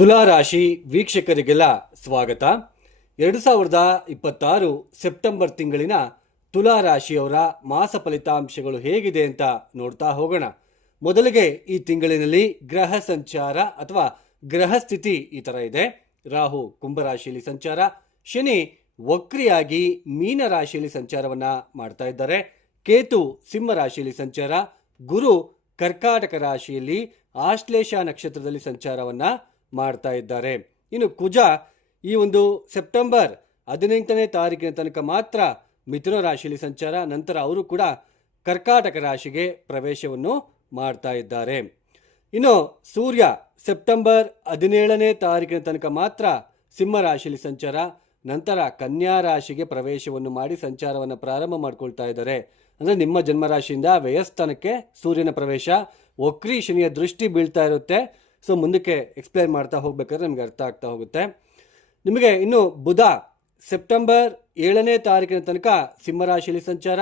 ತುಲಾ ರಾಶಿ ವೀಕ್ಷಕರಿಗೆಲ್ಲ ಸ್ವಾಗತ. 2026 ಸೆಪ್ಟೆಂಬರ್ ತಿಂಗಳಿನ ತುಲಾ ರಾಶಿಯವರ ಮಾಸ ಫಲಿತಾಂಶಗಳು ಹೇಗಿದೆ ಅಂತ ನೋಡ್ತಾ ಹೋಗೋಣ. ಮೊದಲಿಗೆ ಈ ತಿಂಗಳಿನಲ್ಲಿ ಗ್ರಹ ಸಂಚಾರ ಅಥವಾ ಗ್ರಹ ಸ್ಥಿತಿ ಈ ಥರ ಇದೆ. ರಾಹು ಕುಂಭರಾಶಿಯಲ್ಲಿ ಸಂಚಾರ, ಶನಿ ವಕ್ರಿಯಾಗಿ ಮೀನ ರಾಶಿಯಲ್ಲಿ ಸಂಚಾರವನ್ನ ಮಾಡ್ತಾ ಇದ್ದಾರೆ, ಕೇತು ಸಿಂಹ ರಾಶಿಯಲ್ಲಿ ಸಂಚಾರ, ಗುರು ಕರ್ಕಾಟಕ ರಾಶಿಯಲ್ಲಿ ಆಶ್ಲೇಷ ನಕ್ಷತ್ರದಲ್ಲಿ ಸಂಚಾರವನ್ನ ಮಾಡ್ತಾ ಇದ್ದಾರೆ. ಇನ್ನು ಕುಜ ಈ ಒಂದು ಸೆಪ್ಟೆಂಬರ್ 18ನೇ ತಾರೀಕಿನ ತನಕ ಮಾತ್ರ ಮಿಥುನ ರಾಶಿಯಲ್ಲಿ ಸಂಚಾರ, ನಂತರ ಅವರು ಕೂಡ ಕರ್ಕಾಟಕ ರಾಶಿಗೆ ಪ್ರವೇಶವನ್ನು ಮಾಡ್ತಾ ಇದ್ದಾರೆ. ಇನ್ನು ಸೂರ್ಯ ಸೆಪ್ಟೆಂಬರ್ 17ನೇ ತಾರೀಕಿನ ತನಕ ಮಾತ್ರ ಸಿಂಹ ರಾಶಿಯಲ್ಲಿ ಸಂಚಾರ, ನಂತರ ಕನ್ಯಾ ರಾಶಿಗೆ ಪ್ರವೇಶವನ್ನು ಮಾಡಿ ಸಂಚಾರವನ್ನು ಪ್ರಾರಂಭ ಮಾಡ್ಕೊಳ್ತಾ ಇದ್ದಾರೆ. ಅಂದರೆ ನಿಮ್ಮ ಜನ್ಮರಾಶಿಯಿಂದ ವ್ಯಯಸ್ಥಾನಕ್ಕೆ ಸೂರ್ಯನ ಪ್ರವೇಶ, ವಕ್ರಿ ಶನಿಯ ದೃಷ್ಟಿ ಬೀಳ್ತಾ ಇರುತ್ತೆ. ಸೊ ಮುಂದಕ್ಕೆ ಎಕ್ಸ್ಪ್ಲೈನ್ ಮಾಡ್ತಾ ಹೋಗ್ಬೇಕಾದ್ರೆ ನಿಮಗೆ ಅರ್ಥ ಆಗ್ತಾ ಹೋಗುತ್ತೆ. ನಿಮಗೆ ಇನ್ನು ಬುಧ ಸೆಪ್ಟೆಂಬರ್ 7ನೇ ತಾರೀಕಿನ ತನಕ ಸಿಂಹರಾಶಿಯಲ್ಲಿ ಸಂಚಾರ,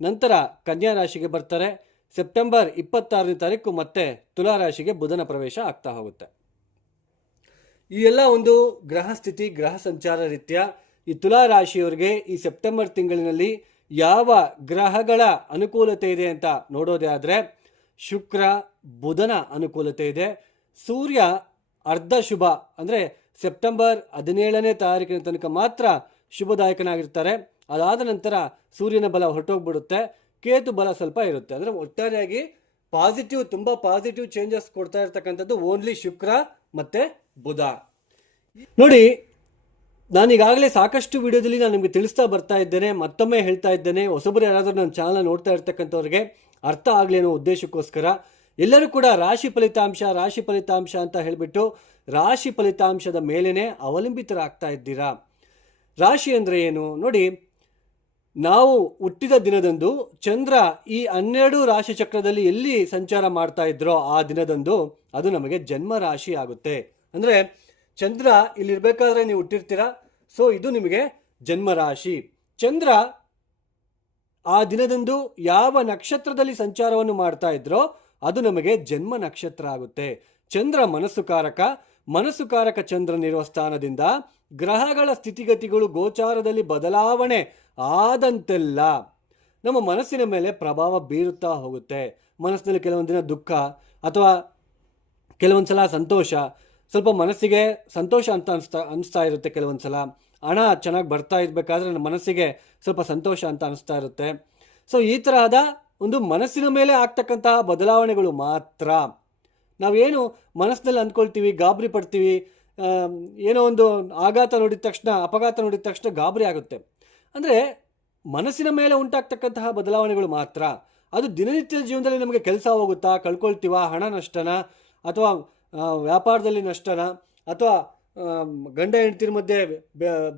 ನಂತರ ಕನ್ಯಾ ರಾಶಿಗೆ ಬರ್ತಾರೆ. ಸೆಪ್ಟೆಂಬರ್ 26ನೇ ತಾರೀಕು ಮತ್ತೆ ತುಲಾ ರಾಶಿಗೆ ಬುಧನ ಪ್ರವೇಶ ಆಗ್ತಾ ಹೋಗುತ್ತೆ. ಈ ಎಲ್ಲ ಒಂದು ಗ್ರಹ ಸ್ಥಿತಿ ಗ್ರಹ ಸಂಚಾರ ರೀತ್ಯ ಈ ತುಲಾ ರಾಶಿಯವರಿಗೆ ಈ ಸೆಪ್ಟೆಂಬರ್ ತಿಂಗಳಿನಲ್ಲಿ ಯಾವ ಗ್ರಹಗಳ ಅನುಕೂಲತೆ ಇದೆ ಅಂತ ನೋಡೋದೇ ಆದರೆ ಶುಕ್ರ ಬುಧನ ಅನುಕೂಲತೆ ಇದೆ. ಸೂರ್ಯ ಅರ್ಧ ಶುಭ, ಅಂದರೆ ಸೆಪ್ಟೆಂಬರ್ 17ನೇ ತಾರೀಕಿನ ತನಕ ಮಾತ್ರ ಶುಭದಾಯಕನಾಗಿರ್ತಾರೆ. ಅದಾದ ನಂತರ ಸೂರ್ಯನ ಬಲ ಹೊರಟೋಗ್ಬಿಡುತ್ತೆ, ಕೇತು ಬಲ ಸ್ವಲ್ಪ ಇರುತ್ತೆ. ಅಂದರೆ ಒಟ್ಟಾರೆಯಾಗಿ ಪಾಸಿಟಿವ್, ತುಂಬ ಪಾಸಿಟಿವ್ ಚೇಂಜಸ್ ಕೊಡ್ತಾ ಇರ್ತಕ್ಕಂಥದ್ದು ಓನ್ಲಿ ಶುಕ್ರ ಮತ್ತು ಬುಧ. ನೋಡಿ, ನಾನೀಗಾಗಲೇ ಸಾಕಷ್ಟು ವಿಡಿಯೋದಲ್ಲಿ ನಾನು ನಿಮಗೆ ತಿಳಿಸ್ತಾ ಬರ್ತಾ ಇದ್ದೇನೆ, ಮತ್ತೊಮ್ಮೆ ಹೇಳ್ತಾ ಇದ್ದೇನೆ. ಹೊಸಬರು ಯಾರಾದರೂ ನನ್ನ ಚಾನಲ್ ನೋಡ್ತಾ ಇರ್ತಕ್ಕಂಥವ್ರಿಗೆ ಅರ್ಥ ಆಗಲಿ ಅನ್ನೋ ಉದ್ದೇಶಕ್ಕೋಸ್ಕರ ಎಲ್ಲರೂ ಕೂಡ ರಾಶಿ ಫಲಿತಾಂಶ ಅಂತ ಹೇಳಿಬಿಟ್ಟು ರಾಶಿ ಫಲಿತಾಂಶದ ಮೇಲೇನೆ ಅವಲಂಬಿತರಾಗ್ತಾ ಇದ್ದೀರಾ. ರಾಶಿ ಅಂದರೆ ಏನು ನೋಡಿ, ನಾವು ಹುಟ್ಟಿದ ದಿನದಂದು ಚಂದ್ರ ಈ 12 ರಾಶಿ ಚಕ್ರದಲ್ಲಿ ಎಲ್ಲಿ ಸಂಚಾರ ಮಾಡ್ತಾ ಇದ್ರೋ ಆ ದಿನದಂದು ಅದು ನಮಗೆ ಜನ್ಮ ರಾಶಿ ಆಗುತ್ತೆ. ಅಂದರೆ ಚಂದ್ರ ಇಲ್ಲಿರ್ಬೇಕಾದ್ರೆ ನೀವು ಹುಟ್ಟಿರ್ತೀರ, ಸೊ ಇದು ನಿಮಗೆ ಜನ್ಮ ರಾಶಿ. ಚಂದ್ರ ಆ ದಿನದಂದು ಯಾವ ನಕ್ಷತ್ರದಲ್ಲಿ ಸಂಚಾರವನ್ನು ಮಾಡ್ತಾ ಇದ್ರೋ ಅದು ನಮಗೆ ಜನ್ಮ ನಕ್ಷತ್ರ ಆಗುತ್ತೆ. ಚಂದ್ರ ಮನಸ್ಸುಕಾರಕ ಚಂದ್ರನಿರುವ ಸ್ಥಾನದಿಂದ ಗ್ರಹಗಳ ಸ್ಥಿತಿಗತಿಗಳು ಗೋಚಾರದಲ್ಲಿ ಬದಲಾವಣೆ ಆದಂತೆಲ್ಲ ನಮ್ಮ ಮನಸ್ಸಿನ ಮೇಲೆ ಪ್ರಭಾವ ಬೀರುತ್ತಾ ಹೋಗುತ್ತೆ. ಮನಸ್ಸಿನಲ್ಲಿ ಕೆಲವೊಂದು ದಿನ ದುಃಖ ಅಥವಾ ಕೆಲವೊಂದು ಸಲ ಸಂತೋಷ, ಸ್ವಲ್ಪ ಮನಸ್ಸಿಗೆ ಸಂತೋಷ ಅಂತ ಅನಿಸ್ತಾ ಇರುತ್ತೆ. ಕೆಲವೊಂದು ಸಲ ಹಣ ಚೆನ್ನಾಗಿ ಬರ್ತಾ ಇರಬೇಕಾದ್ರೆ ನನ್ನ ಮನಸ್ಸಿಗೆ ಸ್ವಲ್ಪ ಸಂತೋಷ ಅಂತ ಅನಿಸ್ತಾ ಇರುತ್ತೆ. ಸೊ ಈ ತರಹದ ಒಂದು ಮನಸ್ಸಿನ ಮೇಲೆ ಆಗ್ತಕ್ಕಂತಹ ಬದಲಾವಣೆಗಳು ಮಾತ್ರ. ನಾವೇನು ಮನಸ್ಸಿನಲ್ಲಿ ಅಂದ್ಕೊಳ್ತೀವಿ, ಗಾಬರಿ ಪಡ್ತೀವಿ, ಏನೋ ಒಂದು ಅಪಘಾತ ನೋಡಿದ ತಕ್ಷಣ ಗಾಬರಿ ಆಗುತ್ತೆ. ಅಂದರೆ ಮನಸ್ಸಿನ ಮೇಲೆ ಉಂಟಾಗ್ತಕ್ಕಂತಹ ಬದಲಾವಣೆಗಳು ಮಾತ್ರ. ಅದು ದಿನನಿತ್ಯದ ಜೀವನದಲ್ಲಿ ನಮಗೆ ಕೆಲಸ ಹೋಗುತ್ತಾ, ಕಳ್ಕೊಳ್ತೀವ, ಹಣ ನಷ್ಟನ, ಅಥವಾ ವ್ಯಾಪಾರದಲ್ಲಿ ನಷ್ಟನ, ಅಥವಾ ಗಂಡ ಹೆಂಡತಿರ ಮಧ್ಯೆ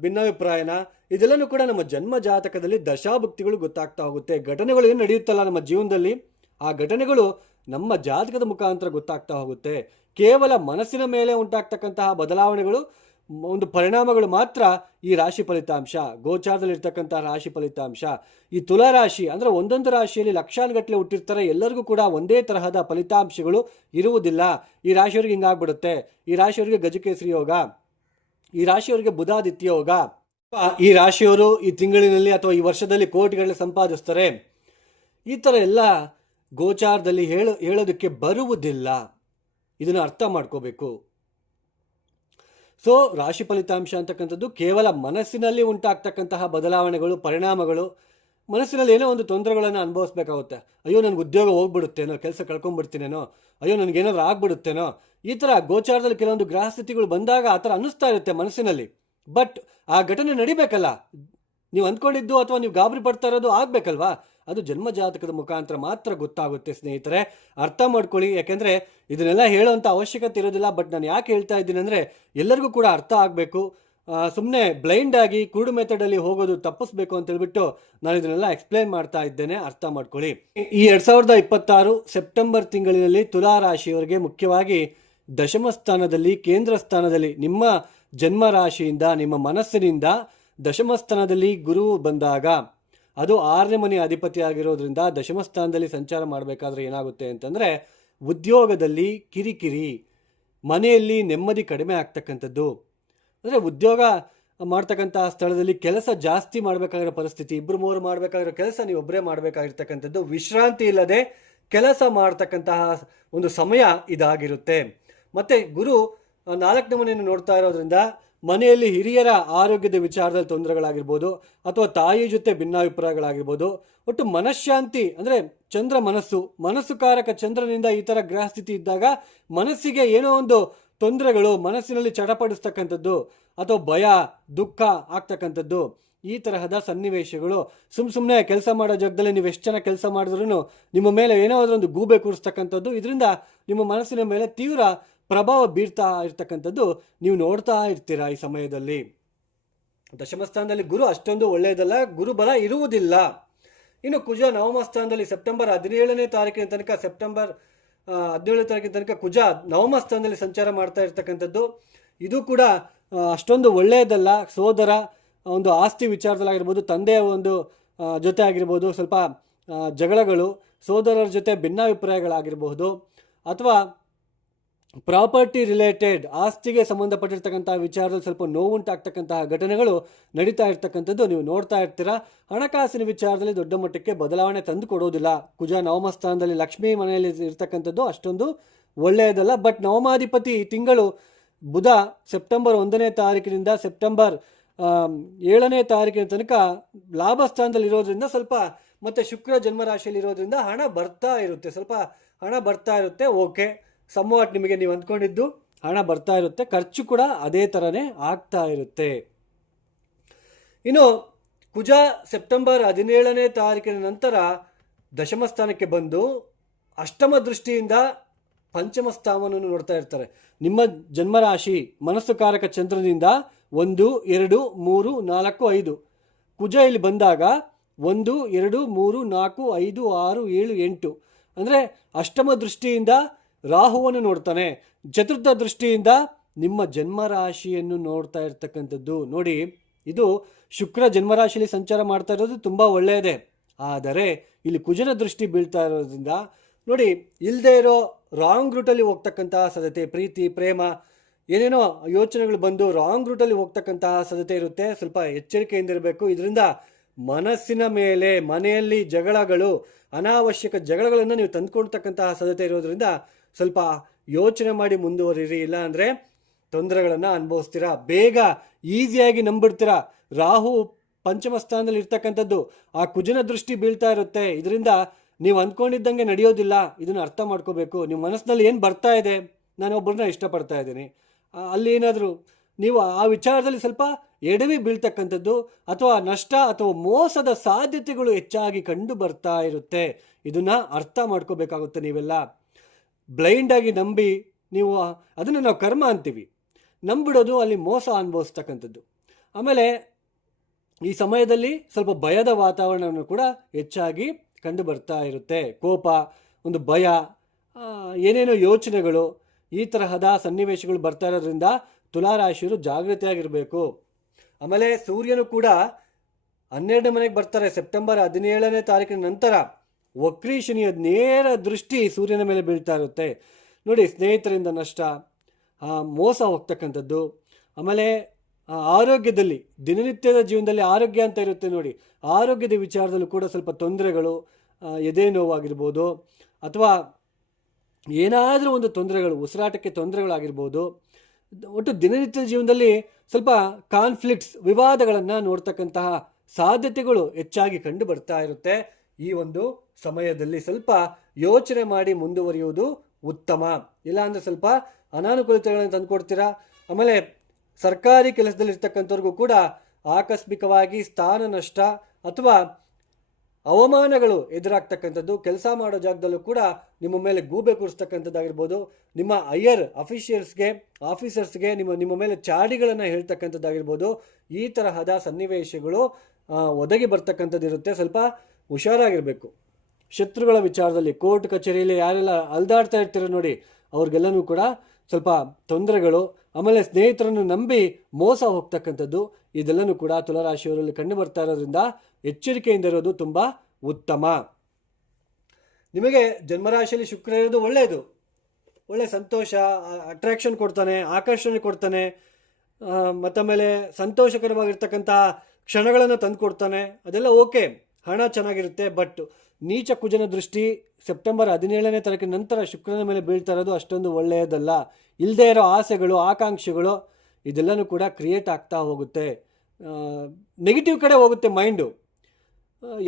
ಭಿನ್ನಾಭಿಪ್ರಾಯನ, ಇದೆಲ್ಲನೂ ಕೂಡ ನಮ್ಮ ಜನ್ಮ ಜಾತಕದಲ್ಲಿ ದಶಾಭುಕ್ತಿಗಳು ಗೊತ್ತಾಗ್ತಾ ಹೋಗುತ್ತೆ. ಘಟನೆಗಳು ಏನು ನಡೆಯುತ್ತಲ್ಲ ನಮ್ಮ ಜೀವನದಲ್ಲಿ, ಆ ಘಟನೆಗಳು ನಮ್ಮ ಜಾತಕದ ಮುಖಾಂತರ ಗೊತ್ತಾಗ್ತಾ ಹೋಗುತ್ತೆ. ಕೇವಲ ಮನಸ್ಸಿನ ಮೇಲೆ ಉಂಟಾಗ್ತಕ್ಕಂತಹ ಬದಲಾವಣೆಗಳು, ಒಂದು ಪರಿಣಾಮಗಳು ಮಾತ್ರ ಈ ರಾಶಿ ಫಲಿತಾಂಶ, ಗೋಚಾರದಲ್ಲಿರ್ತಕ್ಕಂತಹ ರಾಶಿ ಫಲಿತಾಂಶ. ಈ ತುಲಾ ರಾಶಿ ಅಂದರೆ ಒಂದೊಂದು ರಾಶಿಯಲ್ಲಿ ಲಕ್ಷಾನುಗಟ್ಟಲೆ ಹುಟ್ಟಿರ್ತಾರೆ, ಎಲ್ಲರಿಗೂ ಕೂಡ ಒಂದೇ ತರಹದ ಫಲಿತಾಂಶಗಳು ಇರುವುದಿಲ್ಲ. ಈ ರಾಶಿಯವರಿಗೆ ಹಿಂಗಾಗ್ಬಿಡುತ್ತೆ, ಈ ರಾಶಿಯವರಿಗೆ ಗಜಕೇಸರಿ ಯೋಗ, ಈ ರಾಶಿಯವರಿಗೆ ಬುಧಾದಿತ್ಯ ಯೋಗ, ಈ ರಾಶಿಯವರು ಈ ತಿಂಗಳಿನಲ್ಲಿ ಅಥವಾ ಈ ವರ್ಷದಲ್ಲಿ ಕೋಟಿಗಳಲ್ಲಿ ಸಂಪಾದಿಸ್ತಾರೆ. ಈ ಥರ ಎಲ್ಲ ಗೋಚಾರದಲ್ಲಿ ಹೇಳೋದಕ್ಕೆ ಬರುವುದಿಲ್ಲ. ಇದನ್ನು ಅರ್ಥ ಮಾಡ್ಕೋಬೇಕು. ಸೊ ರಾಶಿ ಫಲಿತಾಂಶ ಅಂತಕ್ಕಂಥದ್ದು ಕೇವಲ ಮನಸ್ಸಿನಲ್ಲಿ ಉಂಟಾಗ್ತಕ್ಕಂತಹ ಬದಲಾವಣೆಗಳು, ಪರಿಣಾಮಗಳು. ಮನಸ್ಸಿನಲ್ಲಿ ಏನೋ ಒಂದು ತೊಂದರೆಗಳನ್ನು ಅನುಭವಿಸ್ಬೇಕಾಗುತ್ತೆ. ಅಯ್ಯೋ ನನಗೆ ಉದ್ಯೋಗ ಹೋಗ್ಬಿಡುತ್ತೇನೋ, ಕೆಲಸ ಕಳ್ಕೊಂಡ್ಬಿಡ್ತೀನೇನೋ, ಅಯ್ಯೋ ನನಗೇನಾದ್ರು ಆಗ್ಬಿಡುತ್ತೇನೋ, ಈ ಥರ ಗೋಚಾರದಲ್ಲಿ ಕೆಲವೊಂದು ಗ್ರಹ ಸ್ಥಿತಿಗಳು ಬಂದಾಗ ಆ ಥರ ಅನ್ನಿಸ್ತಾ ಇರುತ್ತೆ ಮನಸ್ಸಿನಲ್ಲಿ. ಬಟ್ ಆ ಘಟನೆ ನಡಿಬೇಕಲ್ಲ, ನೀವು ಅಂದ್ಕೊಂಡಿದ್ದು ಅಥವಾ ನೀವು ಗಾಬರಿ ಪಡ್ತಾ ಇರೋದು ಆಗಬೇಕಲ್ವಾ, ಅದು ಜನ್ಮ ಜಾತಕದ ಮುಖಾಂತರ ಮಾತ್ರ ಗೊತ್ತಾಗುತ್ತೆ. ಸ್ನೇಹಿತರೆ, ಅರ್ಥ ಮಾಡ್ಕೊಳ್ಳಿ. ಯಾಕೆಂದರೆ ಇದನ್ನೆಲ್ಲ ಹೇಳೋವಂಥ ಅವಶ್ಯಕತೆ ಇರೋದಿಲ್ಲ. ಬಟ್ ನಾನು ಯಾಕೆ ಹೇಳ್ತಾ ಇದ್ದೀನಿ ಅಂದರೆ ಎಲ್ಲರಿಗೂ ಕೂಡ ಅರ್ಥ ಆಗಬೇಕು. ಸುಮ್ಮನೆ ಬ್ಲೈಂಡ್ ಆಗಿ ಕುರುಡು ಮೆಥಡಲ್ಲಿ ಹೋಗೋದು ತಪ್ಪಿಸ್ಬೇಕು ಅಂತ ಹೇಳ್ಬಿಟ್ಟು ನಾನು ಇದನ್ನೆಲ್ಲ ಎಕ್ಸ್ಪ್ಲೈನ್ ಮಾಡ್ತಾ ಇದ್ದೇನೆ. ಅರ್ಥ ಮಾಡ್ಕೊಳ್ಳಿ. ಈ 2026 ಸೆಪ್ಟೆಂಬರ್ ತಿಂಗಳಿನಲ್ಲಿ ತುಲಾ ರಾಶಿಯವರಿಗೆ ಮುಖ್ಯವಾಗಿ ದಶಮ ಸ್ಥಾನದಲ್ಲಿ, ಕೇಂದ್ರ ಸ್ಥಾನದಲ್ಲಿ, ನಿಮ್ಮ ಜನ್ಮ ರಾಶಿಯಿಂದ, ನಿಮ್ಮ ಮನಸ್ಸಿನಿಂದ ದಶಮ ಸ್ಥಾನದಲ್ಲಿ ಗುರು ಬಂದಾಗ, ಅದು 6ನೇ ಮನೆ ಅಧಿಪತಿ ಆಗಿರೋದ್ರಿಂದ ದಶಮ ಸ್ಥಾನದಲ್ಲಿ ಸಂಚಾರ ಮಾಡಬೇಕಾದ್ರೆ ಏನಾಗುತ್ತೆ ಅಂತಂದರೆ ಉದ್ಯೋಗದಲ್ಲಿ ಕಿರಿಕಿರಿ, ಮನೆಯಲ್ಲಿ ನೆಮ್ಮದಿ ಕಡಿಮೆ ಆಗ್ತಕ್ಕಂಥದ್ದು. ಅಂದರೆ ಉದ್ಯೋಗ ಮಾಡ್ತಕ್ಕಂತಹ ಸ್ಥಳದಲ್ಲಿ ಕೆಲಸ ಜಾಸ್ತಿ ಮಾಡಬೇಕಾಗಿರೋ ಪರಿಸ್ಥಿತಿ, ಇಬ್ಬರು ಮೂವರು ಮಾಡಬೇಕಾಗಿರೋ ಕೆಲಸ ನೀವು ಒಬ್ಬರೇ ಮಾಡಬೇಕಾಗಿರ್ತಕ್ಕಂಥದ್ದು, ವಿಶ್ರಾಂತಿ ಇಲ್ಲದೆ ಕೆಲಸ ಮಾಡ್ತಕ್ಕಂತಹ ಒಂದು ಸಮಯ ಇದಾಗಿರುತ್ತೆ. ಮತ್ತು ಗುರು 4ನೇ ಮನೆಯನ್ನು ನೋಡ್ತಾ ಇರೋದ್ರಿಂದ ಮನೆಯಲ್ಲಿ ಹಿರಿಯರ ಆರೋಗ್ಯದ ವಿಚಾರದಲ್ಲಿ ತೊಂದರೆಗಳಾಗಿರ್ಬೋದು, ಅಥವಾ ತಾಯಿ ಜೊತೆ ಭಿನ್ನಾಭಿಪ್ರಾಯಗಳಾಗಿರ್ಬೋದು. ಒಟ್ಟು ಮನಃಶಾಂತಿ ಅಂದರೆ ಚಂದ್ರ ಮನಸ್ಸು ಕಾರಕ ಚಂದ್ರನಿಂದ ಈ ಥರ ಗ್ರಹ ಸ್ಥಿತಿ ಇದ್ದಾಗ ಮನಸ್ಸಿಗೆ ಏನೋ ಒಂದು ತೊಂದರೆಗಳು, ಮನಸ್ಸಿನಲ್ಲಿ ಚಡಪಡಿಸ್ತಕ್ಕಂಥದ್ದು ಅಥವಾ ಭಯ ದುಃಖ ಆಗ್ತಕ್ಕಂಥದ್ದು, ಈ ತರಹದ ಸನ್ನಿವೇಶಗಳು. ಸುಮ್ಮನೆ ಕೆಲಸ ಮಾಡೋ ಜಾಗದಲ್ಲಿ ನೀವು ಎಷ್ಟು ಜನ ಕೆಲಸ ಮಾಡಿದ್ರೂ ನಿಮ್ಮ ಮೇಲೆ ಏನೋ ಒಂದು ಗೂಬೆ ಕೂರಿಸ್ತಕ್ಕಂಥದ್ದು, ಇದರಿಂದ ನಿಮ್ಮ ಮನಸ್ಸಿನ ಮೇಲೆ ತೀವ್ರ ಪ್ರಭಾವ ಬೀರ್ತಾ ಇರ್ತಕ್ಕಂಥದ್ದು ನೀವು ನೋಡ್ತಾ ಇರ್ತೀರಾ ಈ ಸಮಯದಲ್ಲಿ. ದಶಮ ಸ್ಥಾನದಲ್ಲಿ ಗುರು ಅಷ್ಟೊಂದು ಒಳ್ಳೆಯದಲ್ಲ, ಗುರುಬಲ ಇರುವುದಿಲ್ಲ. ಇನ್ನು ಕುಜ ನವಮ ಸ್ಥಾನದಲ್ಲಿ ಸೆಪ್ಟೆಂಬರ್ 17ನೇ ತಾರೀಕಿನ ತನಕ ಕುಜ ನವಮ ಸ್ಥಾನದಲ್ಲಿ ಸಂಚಾರ ಮಾಡ್ತಾ ಇರ್ತಕ್ಕಂಥದ್ದು. ಇದು ಕೂಡ ಅಷ್ಟೊಂದು ಒಳ್ಳೆಯದಲ್ಲ. ಸೋದರ ಒಂದು ಆಸ್ತಿ ವಿಚಾರದಲ್ಲಾಗಿರ್ಬೋದು, ತಂದೆಯ ಒಂದು ಜೊತೆ ಆಗಿರ್ಬೋದು, ಸ್ವಲ್ಪ ಜಗಳಗಳು, ಸೋದರರ ಜೊತೆ ಭಿನ್ನಾಭಿಪ್ರಾಯಗಳಾಗಿರಬಹುದು, ಅಥವಾ ಪ್ರಾಪರ್ಟಿ ರಿಲೇಟೆಡ್ ಆಸ್ತಿಗೆ ಸಂಬಂಧಪಟ್ಟಿರ್ತಕ್ಕಂಥ ವಿಚಾರದಲ್ಲಿ ಸ್ವಲ್ಪ ನೋವುಂಟಾಗ್ತಕ್ಕಂತಹ ಘಟನೆಗಳು ನಡೀತಾ ಇರ್ತಕ್ಕಂಥದ್ದು ನೀವು ನೋಡ್ತಾ ಇರ್ತೀರಾ. ಹಣಕಾಸಿನ ವಿಚಾರದಲ್ಲಿ ದೊಡ್ಡ ಮಟ್ಟಕ್ಕೆ ಬದಲಾವಣೆ ತಂದು ಕೊಡೋದಿಲ್ಲ. ಕುಜ ನವಮ ಸ್ಥಾನದಲ್ಲಿ ಲಕ್ಷ್ಮೀ ಮನೆಯಲ್ಲಿ ಇರ್ತಕ್ಕಂಥದ್ದು ಅಷ್ಟೊಂದು ಒಳ್ಳೆಯದಲ್ಲ. ಬಟ್ ನವಮಾಧಿಪತಿ ತಿಂಗಳು ಬುಧ ಸೆಪ್ಟೆಂಬರ್ 1ನೇ ತಾರೀಕಿನಿಂದ ಸೆಪ್ಟೆಂಬರ್ 7ನೇ ತಾರೀಕಿನ ತನಕ ಲಾಭ ಸ್ಥಾನದಲ್ಲಿ ಇರೋದ್ರಿಂದ ಸ್ವಲ್ಪ, ಮತ್ತು ಶುಕ್ರ ಜನ್ಮರಾಶಿಯಲ್ಲಿ ಇರೋದ್ರಿಂದ ಸ್ವಲ್ಪ ಹಣ ಬರ್ತಾ ಇರುತ್ತೆ. ಓಕೆ, ಸಮವಾಟ್ ನಿಮಗೆ ನೀವು ಅಂದ್ಕೊಂಡಿದ್ದು ಹಣ ಬರ್ತಾ ಇರುತ್ತೆ, ಖರ್ಚು ಕೂಡ ಅದೇ ಥರನೇ ಆಗ್ತಾ ಇರುತ್ತೆ. ಇನ್ನು ಕುಜ ಸೆಪ್ಟೆಂಬರ್ 17ನೇ ತಾರೀಕಿನ ನಂತರ ದಶಮ ಸ್ಥಾನಕ್ಕೆ ಬಂದು ಅಷ್ಟಮ ದೃಷ್ಟಿಯಿಂದ ಪಂಚಮ ಸ್ಥಾನವನ್ನು ನೋಡ್ತಾ ಇರ್ತಾರೆ. ನಿಮ್ಮ ಜನ್ಮರಾಶಿ ಮನಸ್ಸು ಕಾರಕ ಚಂದ್ರನಿಂದ 1, 2, 3, 4, 5 ಕುಜ ಇಲ್ಲಿ ಬಂದಾಗ 1, 2, 3, 4, 5, 6, 7, 8 ಅಂದರೆ ಅಷ್ಟಮ ದೃಷ್ಟಿಯಿಂದ ರಾಹುವನ್ನು ನೋಡ್ತಾನೆ. ಚತುರ್ಥ ದೃಷ್ಟಿಯಿಂದ ನಿಮ್ಮ ಜನ್ಮರಾಶಿಯನ್ನು ನೋಡ್ತಾ ಇರ್ತಕ್ಕಂಥದ್ದು. ನೋಡಿ, ಇದು ಶುಕ್ರ ಜನ್ಮರಾಶಿಯಲ್ಲಿ ಸಂಚಾರ ಮಾಡ್ತಾ ಇರೋದು ತುಂಬ ಒಳ್ಳೆಯದೇ. ಆದರೆ ಇಲ್ಲಿ ಕುಜನ ದೃಷ್ಟಿ ಬೀಳ್ತಾ ಇರೋದ್ರಿಂದ ನೋಡಿ, ಇಲ್ಲದೆ ಇರೋ ರಾಂಗ್ ರೂಟಲ್ಲಿ ಹೋಗ್ತಕ್ಕಂತಹ ಸಾಧ್ಯತೆ, ಪ್ರೀತಿ ಪ್ರೇಮ ಏನೇನೋ ಯೋಚನೆಗಳು ಬಂದು ರಾಂಗ್ ರೂಟಲ್ಲಿ ಹೋಗ್ತಕ್ಕಂತಹ ಸಾಧ್ಯತೆ ಇರುತ್ತೆ. ಸ್ವಲ್ಪ ಎಚ್ಚರಿಕೆಯಿಂದ ಇರಬೇಕು. ಇದರಿಂದ ಮನಸ್ಸಿನ ಮೇಲೆ, ಮನೆಯಲ್ಲಿ ಜಗಳಗಳು, ಅನಾವಶ್ಯಕ ಜಗಳಗಳನ್ನು ನೀವು ತಂದುಕೊಳ್ತಕ್ಕಂತಹ ಸಾಧ್ಯತೆ ಇರೋದ್ರಿಂದ ಸ್ವಲ್ಪ ಯೋಚನೆ ಮಾಡಿ ಮುಂದುವರಿರಿ. ಇಲ್ಲ ಅಂದರೆ ತೊಂದರೆಗಳನ್ನು ಅನುಭವಿಸ್ತೀರಾ. ಬೇಗ ಈಸಿಯಾಗಿ ನಂಬಿಡ್ತೀರಾ. ರಾಹು ಪಂಚಮ ಸ್ಥಾನದಲ್ಲಿ ಇರ್ತಕ್ಕಂಥದ್ದು, ಆ ಕುಜನ ದೃಷ್ಟಿ ಬೀಳ್ತಾ ಇರುತ್ತೆ. ಇದರಿಂದ ನೀವು ಅಂದ್ಕೊಂಡಿದ್ದಂಗೆ ನಡೆಯೋದಿಲ್ಲ. ಇದನ್ನು ಅರ್ಥ ಮಾಡ್ಕೋಬೇಕು. ನಿಮ್ಮ ಮನಸ್ಸಿನಲ್ಲಿ ಏನು ಬರ್ತಾ ಇದೆ, ನಾನು ಒಬ್ಬರನ್ನ ಇಷ್ಟಪಡ್ತಾ ಇದ್ದೀನಿ, ಅಲ್ಲಿ ಏನಾದರೂ ನೀವು ಆ ವಿಚಾರದಲ್ಲಿ ಸ್ವಲ್ಪ ಎಡವಿ ಬೀಳ್ತಕ್ಕಂಥದ್ದು, ಅಥವಾ ನಷ್ಟ ಅಥವಾ ಮೋಸದ ಸಾಧ್ಯತೆಗಳು ಹೆಚ್ಚಾಗಿ ಕಂಡು ಬರ್ತಾ ಇರುತ್ತೆ. ಇದನ್ನು ಅರ್ಥ ಮಾಡ್ಕೋಬೇಕಾಗುತ್ತೆ. ನೀವೆಲ್ಲ ಬ್ಲೈಂಡಾಗಿ ನಂಬಿ ನೀವು ಅದನ್ನು ನಾವು ಕರ್ಮ ಅಂತೀವಿ, ನಂಬಿಡೋದು, ಅಲ್ಲಿ ಮೋಸ ಅನುಭವಿಸ್ತಕ್ಕಂಥದ್ದು. ಆಮೇಲೆ ಈ ಸಮಯದಲ್ಲಿ ಸ್ವಲ್ಪ ಭಯದ ವಾತಾವರಣವನ್ನು ಕೂಡ ಹೆಚ್ಚಾಗಿ ಕಂಡು ಬರ್ತಾ ಇರುತ್ತೆ. ಕೋಪ, ಒಂದು ಭಯ, ಏನೇನೋ ಯೋಚನೆಗಳು, ಈ ತರಹದ ಸನ್ನಿವೇಶಗಳು ಬರ್ತಾ ಇರೋದ್ರಿಂದ ತುಲಾರಾಶಿಯರು ಜಾಗೃತಿಯಾಗಿರಬೇಕು. ಆಮೇಲೆ ಸೂರ್ಯನು ಕೂಡ 12ನೇ ಮನೆಗೆ ಬರ್ತಾರೆ ಸೆಪ್ಟೆಂಬರ್ 17ನೇ ತಾರೀಕಿನ ನಂತರ. ವಕ್ರೀ ಶನಿಯ ನೇರ ದೃಷ್ಟಿ ಸೂರ್ಯನ ಮೇಲೆ ಬೀಳ್ತಾ ಇರುತ್ತೆ. ನೋಡಿ, ಸ್ನೇಹಿತರಿಂದ ನಷ್ಟ, ಮೋಸ ಹೋಗ್ತಕ್ಕಂಥದ್ದು. ಆಮೇಲೆ ಆರೋಗ್ಯದಲ್ಲಿ, ದಿನನಿತ್ಯದ ಜೀವನದಲ್ಲಿ ಆರೋಗ್ಯ ಅಂತ ಇರುತ್ತೆ ನೋಡಿ, ಆರೋಗ್ಯದ ವಿಚಾರದಲ್ಲೂ ಕೂಡ ಸ್ವಲ್ಪ ತೊಂದರೆಗಳು, ಎದೆ ನೋವಾಗಿರ್ಬೋದು, ಅಥವಾ ಏನಾದರೂ ಒಂದು ತೊಂದರೆಗಳು, ಉಸಿರಾಟಕ್ಕೆ ತೊಂದರೆಗಳಾಗಿರ್ಬೋದು. ಒಟ್ಟು ದಿನನಿತ್ಯದ ಜೀವನದಲ್ಲಿ ಸ್ವಲ್ಪ ಕಾನ್ಫ್ಲಿಕ್ಟ್ಸ್, ವಿವಾದಗಳನ್ನು ನೋಡ್ತಕ್ಕಂತಹ ಸಾಧ್ಯತೆಗಳು ಹೆಚ್ಚಾಗಿ ಕಂಡು ಬರ್ತಾ ಇರುತ್ತೆ. ಈ ಒಂದು ಸಮಯದಲ್ಲಿ ಸ್ವಲ್ಪ ಯೋಚನೆ ಮಾಡಿ ಮುಂದುವರಿಯುವುದು ಉತ್ತಮ. ಇಲ್ಲಾಂದರೆ ಸ್ವಲ್ಪ ಅನಾನುಕೂಲತೆಗಳನ್ನು ತಂದುಕೊಡ್ತೀರಾ. ಆಮೇಲೆ ಸರ್ಕಾರಿ ಕೆಲಸದಲ್ಲಿರ್ತಕ್ಕಂಥವ್ರಿಗೂ ಕೂಡ ಆಕಸ್ಮಿಕವಾಗಿ ಸ್ಥಾನ ನಷ್ಟ ಅಥವಾ ಅವಮಾನಗಳು ಎದುರಾಗ್ತಕ್ಕಂಥದ್ದು, ಕೆಲಸ ಮಾಡೋ ಜಾಗದಲ್ಲೂ ಕೂಡ ನಿಮ್ಮ ಮೇಲೆ ಗೂಬೆ ಕೂರಿಸ್ತಕ್ಕಂಥದ್ದಾಗಿರ್ಬೋದು, ನಿಮ್ಮ ಹೈಯರ್ ಆಫೀಸರ್ಸ್ಗೆ ನಿಮ್ಮ ಮೇಲೆ ಚಾಡಿಗಳನ್ನು ಹೇಳ್ತಕ್ಕಂಥದ್ದಾಗಿರ್ಬೋದು. ಈ ತರಹದ ಸನ್ನಿವೇಶಗಳು ಒದಗಿ ಬರ್ತಕ್ಕಂಥದ್ದು ಇರುತ್ತೆ. ಸ್ವಲ್ಪ ಹುಷಾರಾಗಿರಬೇಕು. ಶತ್ರುಗಳ ವಿಚಾರದಲ್ಲಿ, ಕೋರ್ಟ್ ಕಚೇರಿಯಲ್ಲಿ ಯಾರೆಲ್ಲ ಅಲ್ದಾಡ್ತಾ ಇರ್ತೀರೋ ನೋಡಿ, ಅವ್ರಿಗೆಲ್ಲನೂ ಕೂಡ ಸ್ವಲ್ಪ ತೊಂದರೆಗಳು. ಆಮೇಲೆ ಸ್ನೇಹಿತರನ್ನು ನಂಬಿ ಮೋಸ ಹೋಗ್ತಕ್ಕಂಥದ್ದು, ಇದೆಲ್ಲನೂ ಕೂಡ ತುಲಾರಾಶಿಯವರಲ್ಲಿ ಕಂಡು ಬರ್ತಾ ಇರೋದ್ರಿಂದ ಎಚ್ಚರಿಕೆಯಿಂದ ಇರೋದು ತುಂಬ ಉತ್ತಮ. ನಿಮಗೆ ಜನ್ಮರಾಶಿಯಲ್ಲಿ ಶುಕ್ರ ಇರೋದು ಒಳ್ಳೆಯದು. ಒಳ್ಳೆ ಸಂತೋಷ, ಅಟ್ರಾಕ್ಷನ್ ಕೊಡ್ತಾನೆ, ಆಕರ್ಷಣೆ ಕೊಡ್ತಾನೆ, ಮತ್ತಾಮೇಲೆ ಸಂತೋಷಕರವಾಗಿರ್ತಕ್ಕಂಥ ಕ್ಷಣಗಳನ್ನು ತಂದು ಕೊಡ್ತಾನೆ. ಅದೆಲ್ಲ ಓಕೆ, ಹಣ ಚೆನ್ನಾಗಿರುತ್ತೆ. ಬಟ್ ನೀಚ ಕುಜನ ದೃಷ್ಟಿ ಸೆಪ್ಟೆಂಬರ್ 17ನೇ ತಾರೀಕಿನ ನಂತರ ಶುಕ್ರನ ಮೇಲೆ ಬೀಳ್ತಾ ಇರೋದು ಅಷ್ಟೊಂದು ಒಳ್ಳೆಯದಲ್ಲ. ಇಲ್ಲದೇ ಇರೋ ಆಸೆಗಳು, ಆಕಾಂಕ್ಷೆಗಳು ಇದೆಲ್ಲನೂ ಕೂಡ ಕ್ರಿಯೇಟ್ ಆಗ್ತಾ ಹೋಗುತ್ತೆ. ನೆಗೆಟಿವ್ ಕಡೆ ಹೋಗುತ್ತೆ ಮೈಂಡು.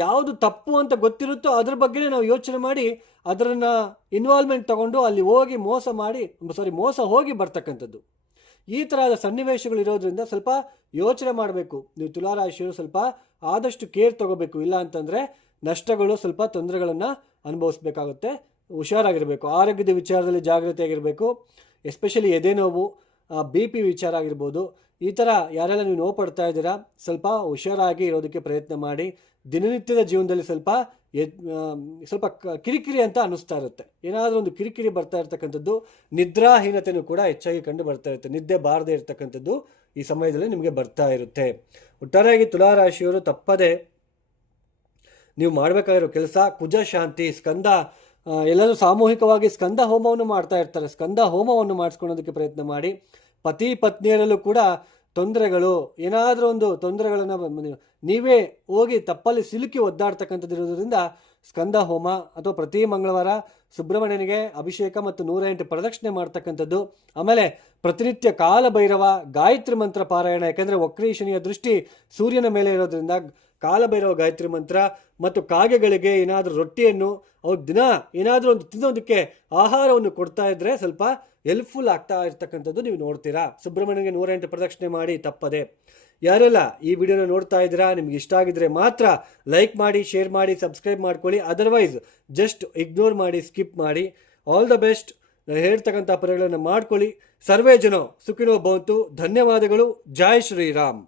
ಯಾವುದು ತಪ್ಪು ಅಂತ ಗೊತ್ತಿರುತ್ತೋ ಅದ್ರ ಬಗ್ಗೆನೇ ನಾವು ಯೋಚನೆ ಮಾಡಿ ಅದನ್ನು ಇನ್ವಾಲ್ವ್ಮೆಂಟ್ ತಗೊಂಡು ಅಲ್ಲಿ ಹೋಗಿ ಮೋಸ ಹೋಗಿ ಬರ್ತಕ್ಕಂಥದ್ದು. ಈ ಥರದ ಸನ್ನಿವೇಶಗಳು ಇರೋದ್ರಿಂದ ಸ್ವಲ್ಪ ಯೋಚನೆ ಮಾಡಬೇಕು. ನೀವು ತುಲಾರಾಶಿಯವರು ಸ್ವಲ್ಪ ಆದಷ್ಟು ಕೇರ್ ತಗೋಬೇಕು. ಇಲ್ಲ ಅಂತಂದರೆ ನಷ್ಟಗಳು, ಸ್ವಲ್ಪ ತೊಂದರೆಗಳನ್ನು ಅನುಭವಿಸ್ಬೇಕಾಗುತ್ತೆ. ಹುಷಾರಾಗಿರಬೇಕು. ಆರೋಗ್ಯದ ವಿಚಾರದಲ್ಲಿ ಜಾಗೃತಿಯಾಗಿರಬೇಕು. ಎಸ್ಪೆಷಲಿ ಎದೆ ನೋವು, BP ವಿಚಾರ ಆಗಿರ್ಬೋದು. ಈ ಥರ ಯಾರೆಲ್ಲ ನೀವು ನೋವು ಪಡ್ತಾ ಇದ್ದೀರಾ, ಸ್ವಲ್ಪ ಹುಷಾರಾಗಿ ಇರೋದಕ್ಕೆ ಪ್ರಯತ್ನ ಮಾಡಿ. ದಿನನಿತ್ಯದ ಜೀವನದಲ್ಲಿ ಸ್ವಲ್ಪ ಕಿರಿಕಿರಿ ಅಂತ ಅನ್ನಿಸ್ತಾ ಇರುತ್ತೆ. ಏನಾದರೂ ಒಂದು ಕಿರಿಕಿರಿ ಬರ್ತಾ ಇರ್ತಕ್ಕಂಥದ್ದು, ನಿದ್ರಾಹೀನತೆಯೂ ಕೂಡ ಹೆಚ್ಚಾಗಿ ಕಂಡು ಬರ್ತಾ ಇರುತ್ತೆ. ನಿದ್ದೆ ಬಾರದೇ ಇರತಕ್ಕಂಥದ್ದು ಈ ಸಮಯದಲ್ಲಿ ನಿಮಗೆ ಬರ್ತಾ ಇರುತ್ತೆ. ಒಟ್ಟಾರೆಯಾಗಿ ತುಲಾರಾಶಿಯವರು ತಪ್ಪದೆ ನೀವು ಮಾಡಬೇಕಾಗಿರೋ ಕೆಲಸ ಕುಜ ಶಾಂತಿ, ಸ್ಕಂದ, ಎಲ್ಲರೂ ಸಾಮೂಹಿಕವಾಗಿ ಸ್ಕಂದ ಹೋಮವನ್ನು ಮಾಡ್ತಾ ಇರ್ತಾರೆ. ಸ್ಕಂದ ಹೋಮವನ್ನು ಮಾಡಿಸ್ಕೊಳ್ಳೋದಕ್ಕೆ ಪ್ರಯತ್ನ ಮಾಡಿ. ಪತಿ ಪತ್ನಿಯರಲ್ಲೂ ಕೂಡ ತೊಂದರೆಗಳು, ಏನಾದರೂ ಒಂದು ತೊಂದರೆಗಳನ್ನು ನೀವೇ ಹೋಗಿ ತಪ್ಪಲ್ಲಿ ಸಿಲುಕಿ ಒದ್ದಾಡ್ತಕ್ಕಂಥದ್ದು ಇರೋದ್ರಿಂದ ಸ್ಕಂದ ಹೋಮ ಅಥವಾ ಪ್ರತಿ ಮಂಗಳವಾರ ಸುಬ್ರಹ್ಮಣ್ಯನಿಗೆ ಅಭಿಷೇಕ ಮತ್ತು 108 ಪ್ರದಕ್ಷಿಣೆ ಮಾಡ್ತಕ್ಕಂಥದ್ದು. ಆಮೇಲೆ ಪ್ರತಿನಿತ್ಯ ಕಾಲಭೈರವ ಗಾಯತ್ರಿ ಮಂತ್ರ ಪಾರಾಯಣ. ಯಾಕೆಂದರೆ ವಕ್ರೀ ಶನಿಯ ದೃಷ್ಟಿ ಸೂರ್ಯನ ಮೇಲೆ ಇರೋದ್ರಿಂದ ಕಾಲಭೈರವ ಗಾಯತ್ರಿ ಮಂತ್ರ ಮತ್ತು ಕಾಗೆಗಳಿಗೆ ಏನಾದರೂ ರೊಟ್ಟಿಯನ್ನು ಅವ್ರು ದಿನ ಏನಾದರೂ ಒಂದು ತಿನ್ನೋದಕ್ಕೆ ಆಹಾರವನ್ನು ಕೊಡ್ತಾ ಇದ್ದರೆ ಸ್ವಲ್ಪ ಹೆಲ್ಪ್ಫುಲ್ ಆಗ್ತಾ ಇರ್ತಕ್ಕಂಥದ್ದು ನೀವು ನೋಡ್ತೀರಾ. ಸುಬ್ರಹ್ಮಣ್ಯನಿಗೆ 108 ಪ್ರದಕ್ಷಿಣೆ ಮಾಡಿ ತಪ್ಪದೆ. ಯಾರೆಲ್ಲ ಈ ವಿಡಿಯೋನ ನೋಡ್ತಾ ಇದ್ದೀರಾ, ನಿಮ್ಗೆ ಇಷ್ಟ ಆಗಿದ್ರೆ ಮಾತ್ರ ಲೈಕ್ ಮಾಡಿ, ಶೇರ್ ಮಾಡಿ, ಸಬ್ಸ್ಕ್ರೈಬ್ ಮಾಡ್ಕೊಳ್ಳಿ. ಅದರ್ವೈಸ್ ಜಸ್ಟ್ ಇಗ್ನೋರ್ ಮಾಡಿ, ಸ್ಕಿಪ್ ಮಾಡಿ. All the best. ಹೇಳ್ತಕ್ಕಂಥ ಪರಿಗಳನ್ನು ಮಾಡ್ಕೊಳ್ಳಿ. ಸರ್ವೇ ಜನ ಸುಖಿನೋ ಭವಂತು. ಧನ್ಯವಾದಗಳು. ಜೈ ಶ್ರೀರಾಮ್.